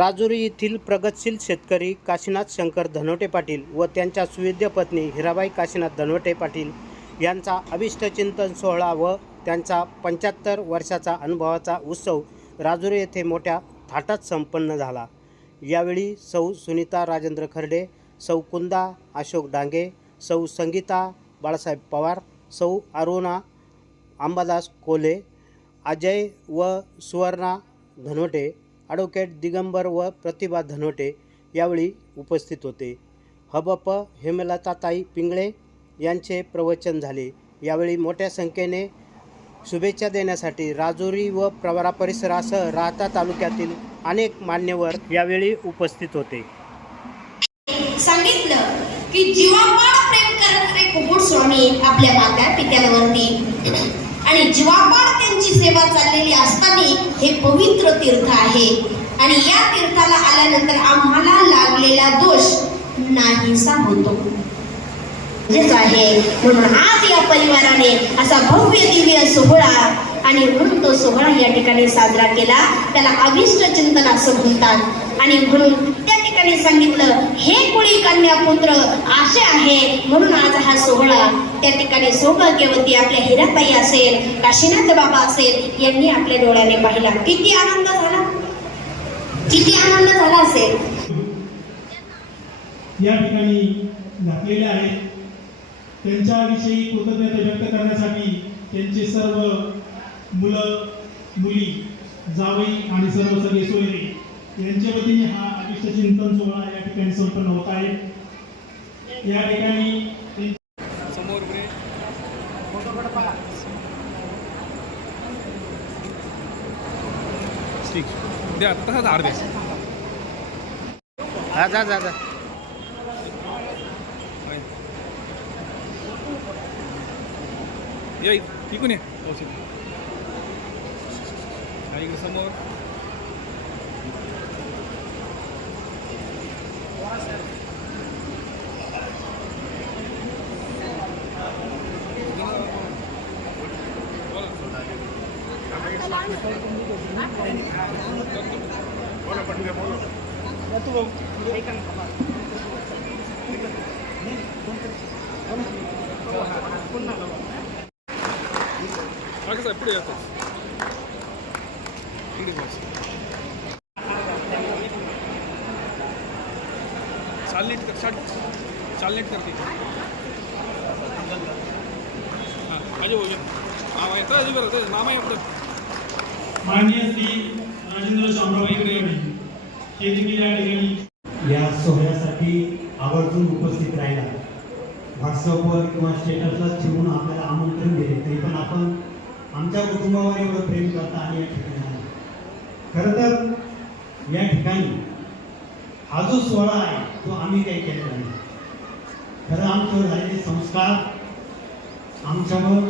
राजुरी येथील प्रगतशील शेतकरी काशीनाथ शंकर धनवटे पाटील व त्यांच्या सुविद्य पत्नी हिराबाई काशीनाथ धनवटे पाटील यांचा अभिष्टचिंतन सोहळा व त्यांचा पंच्याहत्तर वर्षाचा अनुभवाचा उत्सव राजुरी येथे मोठ्या थाटात संपन्न झाला. यावेळी सौ सुनीता राजेंद्र खर्डे सौ कुंदा अशोक डांगे सौ संगीता बाळासाहेब पवार सौ अरुणा अंबादास कोले अजय व सुवर्णा धनवटे ॲडव्होकेट दिगंबर व प्रतिभा धनोटे यावेळी उपस्थित होते. हबप हेमलताताई पिंगळे यांचे प्रवचन झाले. यावेळी मोठ्या संख्येने शुभेच्छा देण्यासाठी राजुरी व प्रवरा परिसरासह राहता तालुक्यातील अनेक मान्यवर यावेळी उपस्थित होते. सांगितलं की जीवापाड प्रेम करणारे कुकुट स्वामी आपल्या माता पित्यांवरती आणि जीवापाड त्यांची सेवा चाललेली असताना हे पवित्र तीर्थ आहे. आणि या तीर्थाला आल्यानंतर आम्हाला लागलेला दोष नाहीसा होतो. आहे म्हणून आज या परिवाराने असा भव्य दिव्य सोहळा आणि म्हणून तो सोहळा या ठिकाणी साजरा केला. त्याला अभिष्ट चिंतन असं म्हणतात आणि म्हणून त्या ठिकाणी सांगितलं हे कुळी कन्या पुत्र आशे आहे म्हणून आज हा सोहळा त्या ठिकाणी सौभाग्यवती आपल्या हिराताई असेल काशीनाथ बाबा असेल यांनी आपल्या डोळ्याने पाहिला. किती आनंद झाला? किती आनंद झाला असेल? या ठिकाणी घातलेले आहेत. त्यांच्याविषयी कृतज्ञता व्यक्त करण्यासाठी त्यांचे सर्व मुलं मुली जावई आणि सर्व सगळे सोयरे यांच्या वतीने हा अभिष्ट चिंतन सोहळा या ठिकाणी संपन्न होत आहे. या ठिकाणी ठीक. द्या तसा झाड द्या हा जा जा जा. या इकडून ये. औषध इकडे समोर. मागे साहेब पुढे कर चाल चाल करते हां माझे होईल मामा येतं अजून बरं मामा येतं माननीय श्री राजेंद्र शामराव इंगळे हे देखील या ठिकाणी या सोहळ्यासाठी आवर्जून उपस्थित राहिला. व्हॉट्सअपवर किंवा स्टेटसला ठेवून आपल्याला आमंत्रण दिले तरी पण आपण आमच्या कुटुंबावर एवढं प्रेम करता आणि या ठिकाणी खरं तर या ठिकाणी हा जो सोहळा आहे तो आम्ही काही केलेला नाही. खरं आमच्यावर झालेले संस्कार आमच्यावर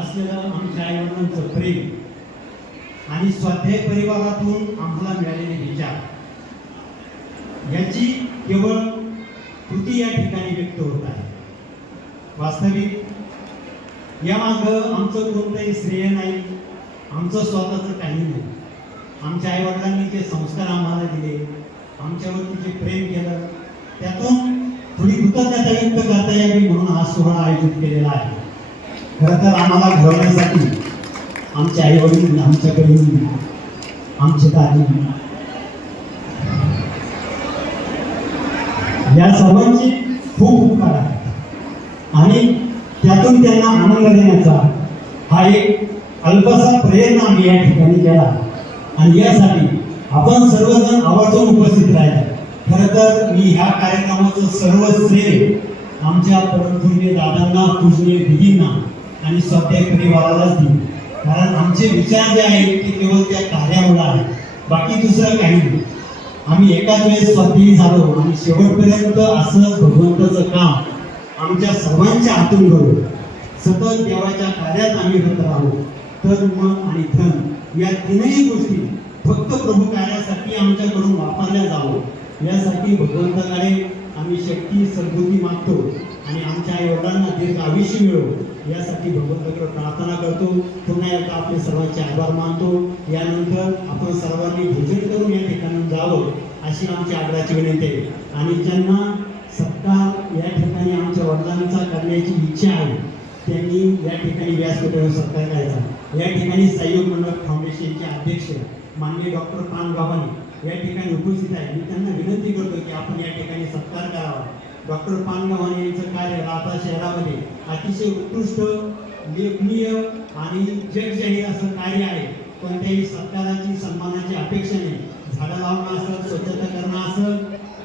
असलेलं आमच्या आईवडिलांचं प्रेम आणि स्वाध्याय परिवारातून आम्हाला मिळालेले विचार याची केवळ कृती या ठिकाणी व्यक्त होत आहे. वास्तविक यामागं आमचं कोणतंही श्रेय नाही आमचं स्वतःचं काही नाही. आमच्या आईवडिलांनी जे संस्कार आम्हाला दिले आमच्यावरती जे प्रेम केलं त्यातून थोडी कृतज्ञता व्यक्त करता यावी म्हणून हा सोहळा आयोजित केलेला आहे. खरं तर आम्हाला घडवण्यासाठी आमचे आमच्या बहिणी आमचे दादी या सर्वांची खूप उपकार आहे. आणि त्यातून त्यांना आनंद देण्याचा हा एक अल्पसा प्रयत्न आम्ही या ठिकाणी केला. आणि यासाठी आपण सर्वजण आवर्जून उपस्थित राहिले. खरं तर मी ह्या कार्यक्रमाचं सर्व श्रेय आमच्या परमपूज्य दादांना पूजनीय दिदींना आणि स्वाध्याय परिवारालाच दिली. कारण आमचे विचार जे आहेत ते केवळ त्या कार्यावर आहेत. बाकी दुसरं काही नाही. आम्ही एकाच वेळेस स्वाधीन झालो आणि शेवटपर्यंत असंच भगवंताचं काम आमच्या सर्वांच्या हातून घडू सतत देवाच्या कार्यात आम्ही होत राहू. तर मन आणि धन या तीनही गोष्टी फक्त प्रभू कार्यासाठी आमच्याकडून वापरल्या जावं. यासाठी भगवंताकडे आम्ही शक्ती सद्बुद्धी मागतो. आणि आमच्या आई वडिलांना दीर्घ आयुष्य मिळो यासाठी भगवंताकडे प्रार्थना करतो. पुन्हा एकदा आपले सर्वांचे आभार मानतो. यानंतर आपण सर्वांनी भोजन करून या ठिकाणी जावं अशी आमची आग्रहाची विनंती आहे. आणि ज्यांना सत्कार या ठिकाणी आमच्या वडिलांचा करण्याची इच्छा आहे त्यांनी या ठिकाणी व्यासपीठावर सत्कार करायचा. या ठिकाणी सहयोग मंडळ फाउंडेशनचे अध्यक्ष माननीय डॉक्टर पान बाबानी या ठिकाणी उपस्थित आहे मी त्यांना विनंती करतो की आपण या ठिकाणी सत्कार करावा. डॉक्टर पानगव्हाणे यांचं कार्य राहता शहरामध्ये अतिशय उत्कृष्ट लेखनीय आणि जगजाहीर असं कार्य आहे. कोणत्याही सत्काराची सन्मानाची अपेक्षा नाही. झाडं लावणं असेल स्वच्छता करणं असेल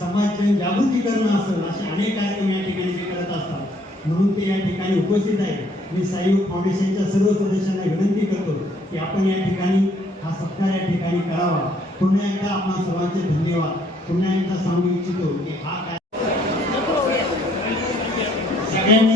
समाज जागृती करणं असेल असे अनेक कार्यक्रम या ठिकाणी ते करत असतात. म्हणून ते या ठिकाणी उपस्थित आहे मी सहयोग फाउंडेशनच्या सर्व सदस्यांना विनंती करतो की आपण या ठिकाणी हा सत्कार या ठिकाणी करावा. पुन्हा एकदा आपण सर्वांचे धन्यवाद. पुन्हा एकदा सांगू इच्छितो Amém.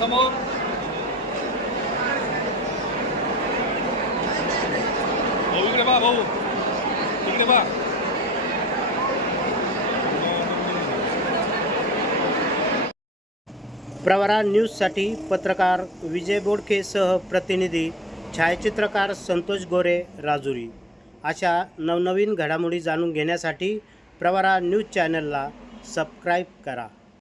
समोर. भाऊ इकडे बा भाऊ. इकडे बा प्रवरा न्यूजसाठी पत्रकार विजय बोडकेसह प्रतिनिधी छायाचित्रकार संतोष गोरे राजुरी. अशा नवनवीन घडामोडी जाणून घेण्यासाठी प्रवरा न्यूज चॅनलला सबस्क्राईब करा.